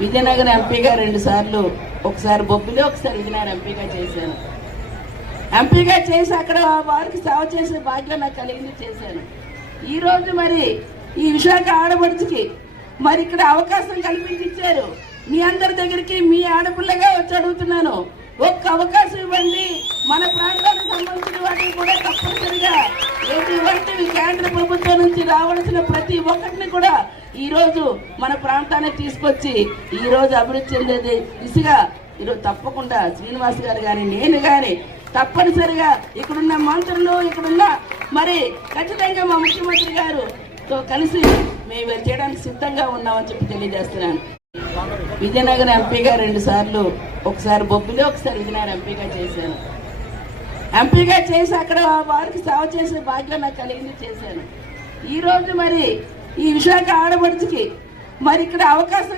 విజయనగరం ఎంపీగా 2 సార్లు, ఒకసారి బొబ్బిలి, ఒకసారి విజయనగరం ఎంపీగా చేశాను. ఎంపీగా చేసి అక్కడ వారికి సేవ చేసే భాగ్యం నాకు కలిగింది, చేశాను. ఈరోజు మరి ఈ విశాఖ ఆడపడుచుకి మరి ఇక్కడ అవకాశం కల్పించి ఇచ్చారు. మీ అందరి దగ్గరికి మీ ఆడపిల్లగా వచ్చి అడుగుతున్నాను, ఒక్క అవకాశం ఇవ్వండి. మన ప్రాంతానికి సంబంధించిన వాటిని కూడా తప్పనిసరిగా ఎటువంటివి కేంద్ర ప్రభుత్వం నుంచి రావాల్సిన ప్రతి ఒక్కటిని కూడా ఈ రోజు మన ప్రాంతానికి తీసుకొచ్చి ఈ రోజు అభివృద్ధి చెందేది దిశగా ఈరోజు తప్పకుండా శ్రీనివాస్ గారు కానీ నేను కానీ తప్పనిసరిగా ఇక్కడున్న మంత్రులు, ఇక్కడున్న మరి ఖచ్చితంగా మా ముఖ్యమంత్రి గారుతో కలిసి మేము చేయడానికి సిద్ధంగా ఉన్నామని చెప్పి తెలియజేస్తున్నాను. విజయనగరం ఎంపీగా 2 సార్లు, ఒకసారి బొబ్బిలి, ఒకసారి విజయనగరం ఎంపీగా చేశాను. ఎంపీగా చేసి అక్కడ వారికి సేవ చేసే భాగ్యం నాకు కలిగింది, చేశాను. ఈరోజు మరి ఈ విశాఖ ఆడపడుచుకి మరి ఇక్కడ అవకాశం